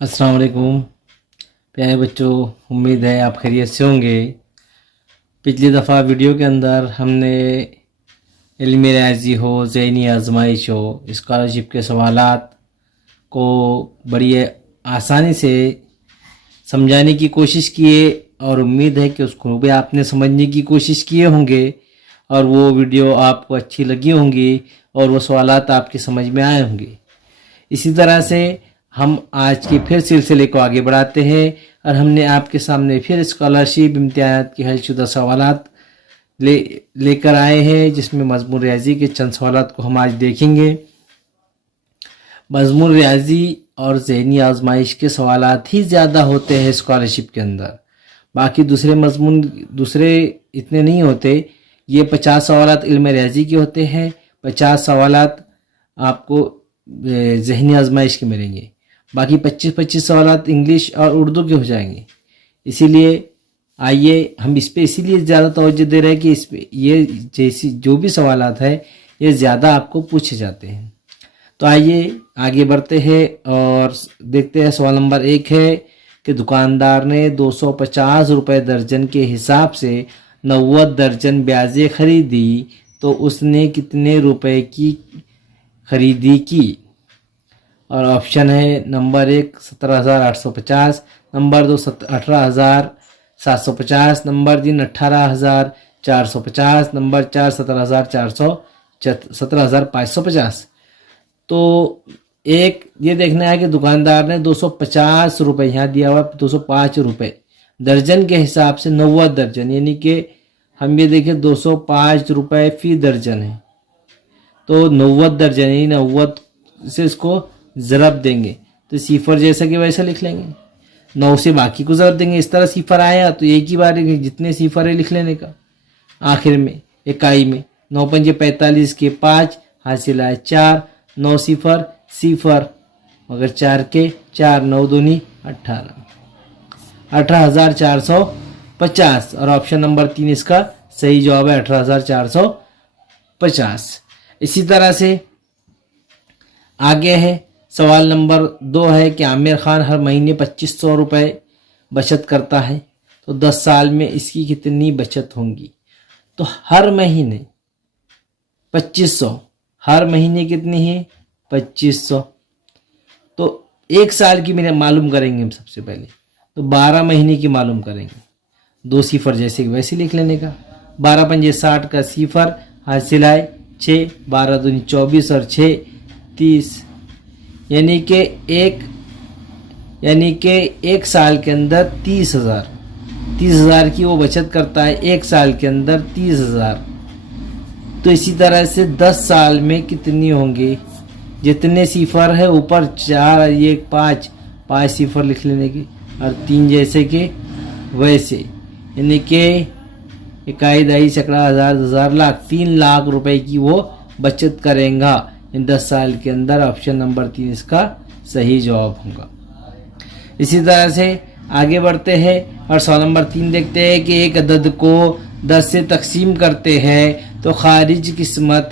अस्सलाम वालेकुम प्यारे बच्चों, उम्मीद है आप खैरियत से होंगे। पिछली दफ़ा वीडियो के अंदर हमने इल्मी रियाज़ी हो, ज़हनी आजमाइश हो, स्कॉलरशिप के सवालात को बड़ी आसानी से समझाने की कोशिश किए और उम्मीद है कि उसको भी आपने समझने की कोशिश किए होंगे और वो वीडियो आपको अच्छी लगी होंगी और वो सवालात आपकी समझ में आए होंगे। इसी तरह से हम आज के फिर सिलसिले को आगे बढ़ाते हैं और हमने आपके सामने फिर स्कॉलरशिप इम्तिहानात की हलशुदा सवालात लेकर आए हैं, जिसमें मजमून रियाजी के चंद सवालात को हम आज देखेंगे। मजमून रियाजी और ज़हनी आजमाइश के सवालात ही ज़्यादा होते हैं स्कॉलरशिप के अंदर, बाकी दूसरे इतने नहीं होते। ये 50 सवालात इल्म रियाजी के होते हैं, 50 सवालात आपको ज़हनी आजमाइश के मिलेंगे, बाकी 25-25 सवालात इंग्लिश और उर्दू के हो जाएंगे। इसीलिए आइए हम इस पे इसीलिए ज़्यादा तवज्जो दे रहे हैं कि इस पे ये जैसी जो भी सवालात है ये ज़्यादा आपको पूछे जाते हैं। तो आइए आगे बढ़ते हैं और देखते हैं। सवाल नंबर 1 है कि दुकानदार ने 250 रुपये दर्जन के हिसाब से 90 दर्जन ब्याजें खरीदी, तो उसने कितने रुपए की खरीदी की? और ऑप्शन है नंबर 1 17,850, नंबर 2 18,750, नंबर 3 18,450, नंबर 4 17,550। तो एक ये देखना है कि दुकानदार ने 250 रुपये, यहाँ दिया हुआ 205 रुपये दर्जन के हिसाब से 90 दर्जन, यानी कि हम ये देखें 205 रुपये फी दर्जन है, तो 90 दर्जन यानी 90 से इसको ज़रब देंगे तो सिफर जैसा कि वैसा लिख लेंगे, 9 से बाकी को ज़रब देंगे। इस तरह सिफर आया तो एक ही बार जितने सिफर है लिख लेने का, आखिर में इकाई में 9 पंजे 45 के 5 हासिल आए 4, 9 सिफर सिफर मगर 4 के 4, 9 दूनी 18, 18,450। और ऑप्शन नंबर 3 इसका सही जवाब है, 18,450। इसी तरह से आगे है सवाल नंबर 2 है कि आमिर खान हर महीने 2500 रुपये बचत करता है, तो 10 साल में इसकी कितनी बचत होंगी? तो हर महीने 2500, हर महीने कितनी है 2500, तो एक साल की मैंने मालूम करेंगे हम सबसे पहले, तो 12 महीने की मालूम करेंगे। 2 सिफर जैसे कि वैसे लिख लेने का, 12 पंजे 60 का सिफर हासिल आए 6, 12 दूनी 24 और 6 30, यानी कि एक साल के अंदर 30,000 की वो बचत करता है, एक साल के अंदर 30,000। तो इसी तरह से 10 साल में कितनी होंगी? जितने सिफर है ऊपर 4 ये 5 सिफर लिख लेने की और 3 जैसे कि वैसे, यानी कि इकाई दही सैकड़ा हज़ार 1000 लाख 3 लाख रुपए की वो बचत करेगा इन 10 साल के अंदर। ऑप्शन नंबर 3 इसका सही जवाब होगा। इसी तरह से आगे बढ़ते हैं और सवाल नंबर 3 देखते हैं कि एक अदद को 10 से तकसीम करते हैं तो खारिज किस्मत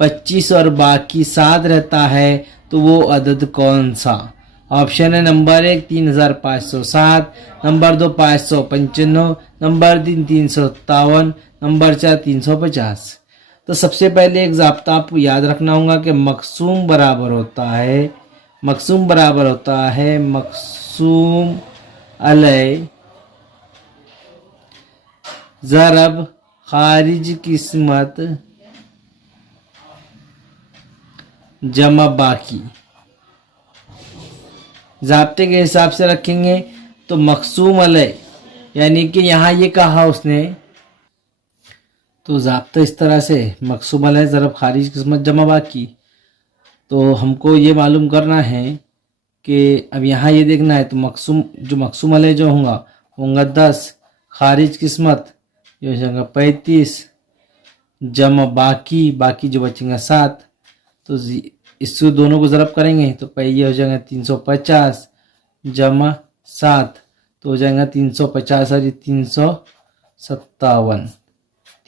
25 और बाकी 7 रहता है, तो वो अदद कौन सा? ऑप्शन है नंबर 1 3,507, नंबर 2 595, नंबर 3 357, नंबर 4 350। तो सबसे पहले एक ज़ाब्ता आपको याद रखना होगा कि मकसूम बराबर होता है मकसूम अलय ज़रब खारिज किस्मत जमा बाकी। ज़ाब्ते के हिसाब से रखेंगे तो मकसूम अलय, यानी कि यहाँ ये कहा उसने, तो ज़ाब्ता इस तरह से मकसूम अलय ज़रब खारिज किस्मत जमा बाकी। तो हमको ये मालूम करना है कि अब यहाँ ये देखना है तो मकसूम अलय जो होगा 10, खारिज किस्मत ये हो जाएगा 35, जमा बाकी जो बचेगा 7। तो इसको दोनों को ज़रब करेंगे तो ये हो जाएगा 350 जमा 7, तो हो जाएगा 350 और 357।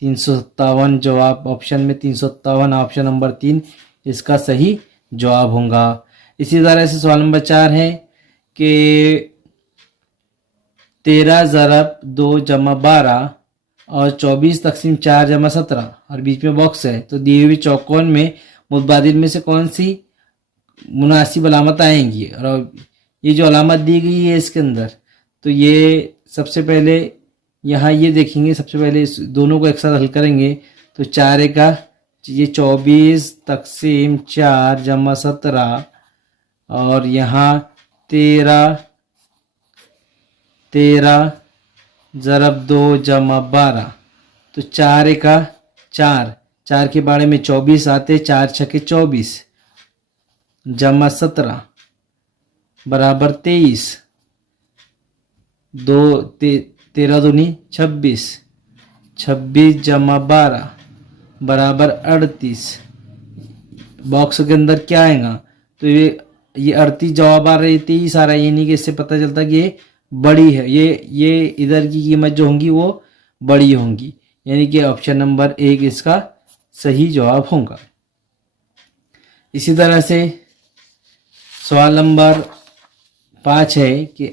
357 जवाब ऑप्शन में 357, ऑप्शन नंबर 3 इसका सही जवाब होगा। इसी तरह से सवाल नंबर 4 है कि 13 ज़रब 2 जमा 12 और 24 तकसीम 4 जमा 17 और बीच में बॉक्स है, तो दिए हुए चौकोन में मुतबादिल में से कौन सी मुनासिब अलामत आएंगी। और ये जो अलामत दी गई है इसके अंदर, तो ये सबसे पहले यहाँ ये देखेंगे, सबसे पहले इस दोनों को एक साथ हल करेंगे तो 4 का ये 24 तकसीम 4 जमा 17 और यहाँ 13 ज़रब 2 जमा 12, तो 4 का 4 के बारे में 24 आते, 4 छके 24 जमा 17 बराबर 23, 13 दूनी 26, 26 जमा 12 बराबर 38। बॉक्स के अंदर क्या आएगा, तो ये 38 जवाब आ रहा है, 23 आ रहा है, यानी कि इससे पता चलता कि ये बड़ी है, ये इधर की कीमत जो होंगी वो बड़ी होंगी, यानी कि ऑप्शन नंबर 1 इसका सही जवाब होगा। इसी तरह से सवाल नंबर 5 है कि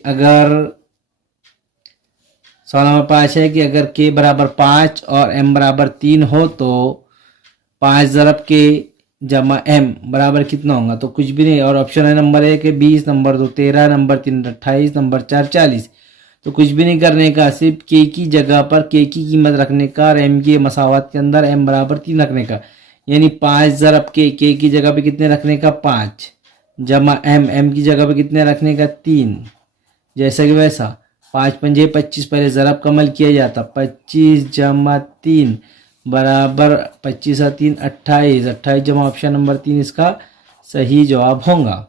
अगर के बराबर 5 और m बराबर 3 हो तो 5 ज़रब के जमा m बराबर कितना होगा, तो कुछ भी नहीं। और ऑप्शन है नंबर 1 है 20, नंबर 2 13, नंबर 3 28, नंबर 4 40, तो कुछ भी नहीं करने का, सिर्फ k की जगह पर k की कीमत रखने का और m के मसावत के अंदर m बराबर 3 रखने का, यानी 5 ज़रब के k की जगह पे कितने रखने का 5 जमा m की जगह पे कितने रखने का 3, जैसा कि वैसा 5 पंजे 25, पहले ज़रब का अमल किया जाता, 25 जमा 3 बराबर 25 और 3 28, 28 जमा ऑप्शन नंबर 3 इसका सही जवाब होगा।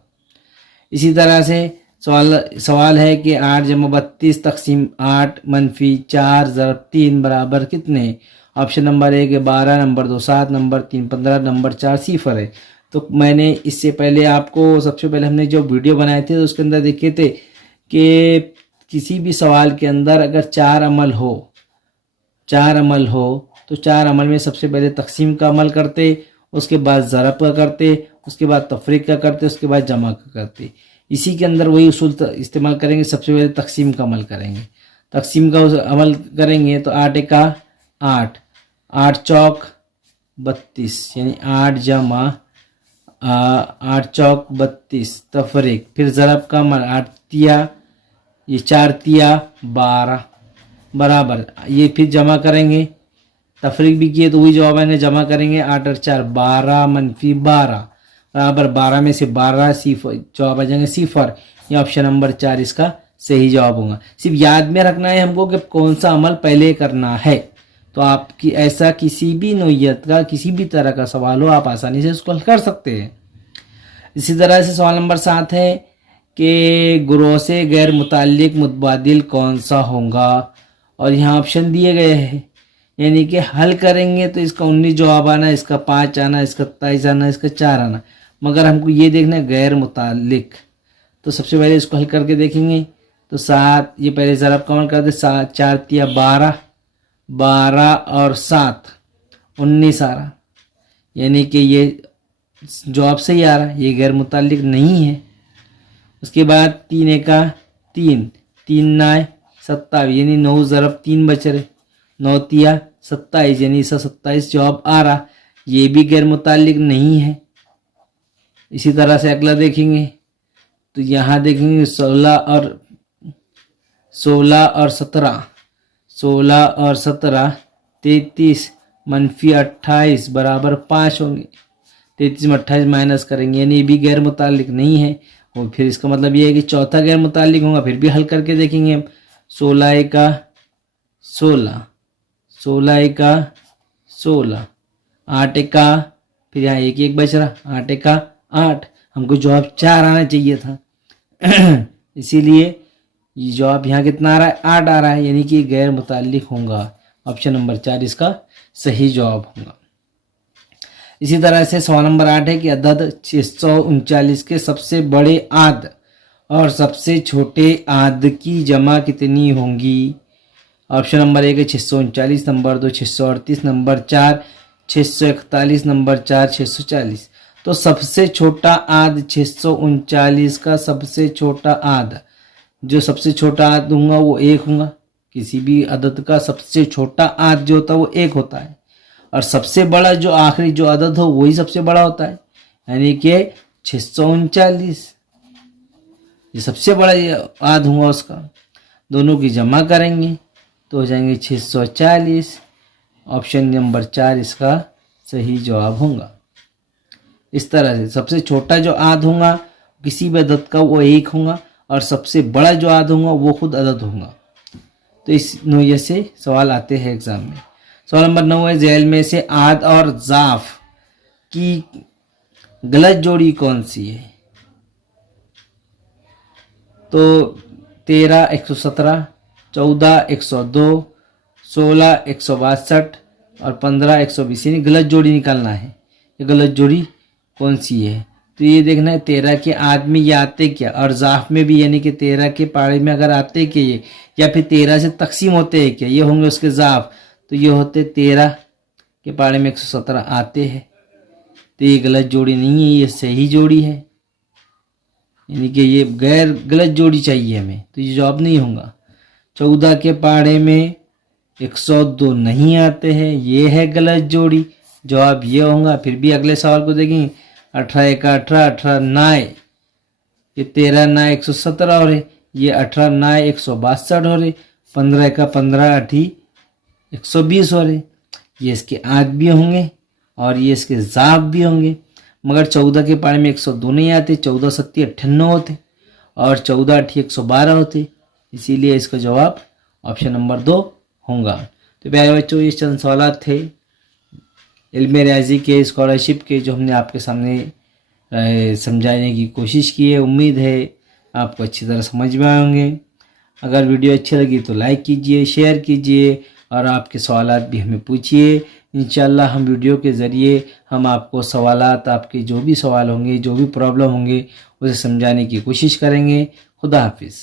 इसी तरह से सवाल है कि 8 जमा 32 तकसीम 8 मनफी 4 ज़रब 3 बराबर कितने, ऑप्शन नंबर 1 है 12, नंबर 2 7, नंबर 3 15, नंबर 4 0 है। तो मैंने इससे पहले आपको सबसे पहले हमने जो वीडियो बनाए थे तो उसके अंदर देखे थे कि किसी भी सवाल के अंदर अगर 4 अमल हो तो 4 अमल में सबसे पहले तकसीम का अमल करते, उसके बाद ज़रब का करते, उसके बाद तफरीक का करते, उसके बाद जमा का करते। इसी के अंदर वही उसूल इस्तेमाल करेंगे, सबसे पहले तकसीम का अमल करेंगे। तकसीम का अमल करेंगे तो 8 का 8, 8 चौक 32, यानी 8 जमा 8 चौक 32 तफरीक, फिर ज़रब का अमल 8 तिया, ये 4 तिया 12 बराबर, ये फिर जमा करेंगे, तफरीक भी किए तो वही जवाब आएंगे, जमा करेंगे 8 और 4 12 मनफी 12 बराबर 12 में से 12 जवाब आ जाएंगे 0, ये ऑप्शन नंबर 4 इसका सही जवाब होगा। सिर्फ याद में रखना है हमको कि कौन सा अमल पहले करना है, तो आपकी ऐसा किसी भी नोयत का किसी भी तरह का सवाल हो आप आसानी से उसको हल कर सकते हैं। इसी तरह से सवाल नंबर 7 है कि गुरोह से गैर मुताल्लिक मुतबादिल कौन सा होगा, और यहाँ ऑप्शन दिए गए हैं, यानी कि हल करेंगे तो इसका 19 जवाब आना, इसका 5 आना, इसका 27 आना, इसका 4 आना, मगर हमको ये देखना है गैर मुताल्लिक। तो सबसे पहले इसको हल करके देखेंगे तो 7, ये पहले ज़रब का अमल कर दे, 7 4 तिया 12, 12 और 7 19 आ रहा, यानी कि ये जवाब सही आ रहा है, ये गैर मुताल्लिक नहीं है। उसके बाद 3 का 3, 3 9 27, यानी 9 ज़रब 3 बच रहे, 9 तिया 27, यानी इसका 27 जवाब आ रहा, ये भी गैर मुताल्लिक नहीं है। इसी तरह से अगला देखेंगे तो यहाँ देखेंगे 16 और 17, 16 और 17 33 मनफी 28 बराबर 5 होंगे, 33 में 28 माइनस करेंगे, यानी ये भी गैर मुताल्लिक नहीं है। और फिर इसका मतलब ये है कि चौथा गैर मुताल्लिक होगा, फिर भी हल करके देखेंगे हम, 16 का 16, 16 का 16, 8 का, फिर यहाँ 1 1 बच रहा, 8 का 8, हमको जवाब 4 आना चाहिए था इसीलिए ये जवाब यहाँ कितना आ रहा है 8 आ रहा है, यानी कि गैर मुताल्लिक होगा, ऑप्शन नंबर 4 इसका सही जवाब होगा। इसी तरह से सवाल नंबर 8 है कि अदद 639 के सबसे बड़े आद और सबसे छोटे आद की जमा कितनी होंगी। ऑप्शन नंबर 1 है 639, नंबर 2 638, नंबर 4 641, नंबर 4 640। तो सबसे छोटा आध 639 का सबसे छोटा आध, जो सबसे छोटा आध होगा वो 1 होगा। किसी भी अदद का सबसे छोटा आध जो होता है वो 1 होता है, और सबसे बड़ा जो आखिरी जो अदद हो वही सबसे बड़ा होता है, यानी कि 639 ये सबसे बड़ा आध होगा उसका। दोनों की जमा करेंगे तो हो जाएंगे 640। ऑप्शन नंबर 4 इसका सही जवाब होगा। इस तरह से सबसे छोटा जो आध होगा किसी भी अदद का वो 1 होगा, और सबसे बड़ा जो आध होगा वो खुद अदद होगा। तो इस नोये से सवाल आते हैं एग्जाम में। सवाल नंबर 9 है, झैल में से आद और ज़ाफ की गलत जोड़ी कौन सी है? तो 13 117, 14 102, 16 162 और 15 120, यानी गलत जोड़ी निकालना है। ये गलत जोड़ी कौन सी है? तो ये देखना है 13 के आद में ये आते क्या, और ज़ाफ में भी, यानी कि 13 के पाड़े में अगर आते क्या ये, या फिर 13 से तकसीम होते हैं क्या, ये होंगे उसके ज़ाफ। तो ये होते 13 के पाड़े में 117 आते हैं। तो ये गलत जोड़ी नहीं है, ये सही जोड़ी है, यानी कि ये गैर गलत जोड़ी चाहिए हमें, तो ये जवाब नहीं होगा। 14 के पाड़े में 102 नहीं आते हैं, ये है गलत जोड़ी, जवाब ये होगा। फिर भी अगले सवाल को देखेंगे, 18 1 18, 18 9, ये 13 9 117 हो रहे, ये 18 9 162 हो रहे, 15 1 15 18 120 हो रहे। ये इसके आद भी होंगे और ये इसके ज़ाब भी होंगे, मगर 14 के पारे में 102 नहीं आते, 14 सत्ती 98 होते और 14 अठी 112 होते, इसीलिए इसका जवाब ऑप्शन नंबर 2 होगा। तो प्यारे बच्चों, ये चंद सवाल थे इल्म रियाजी के, स्कॉलरशिप के, जो हमने आपके सामने समझाने की कोशिश की है। उम्मीद है आपको अच्छी तरह समझ में आए होंगे। अगर वीडियो अच्छी लगी तो लाइक कीजिए, शेयर कीजिए और आपके सवालात भी हमें पूछिए। इंशाल्लाह हम वीडियो के ज़रिए हम आपको सवालात, आपके जो भी सवाल होंगे, जो भी प्रॉब्लम होंगे, उसे समझाने की कोशिश करेंगे। खुदा हाफिज़।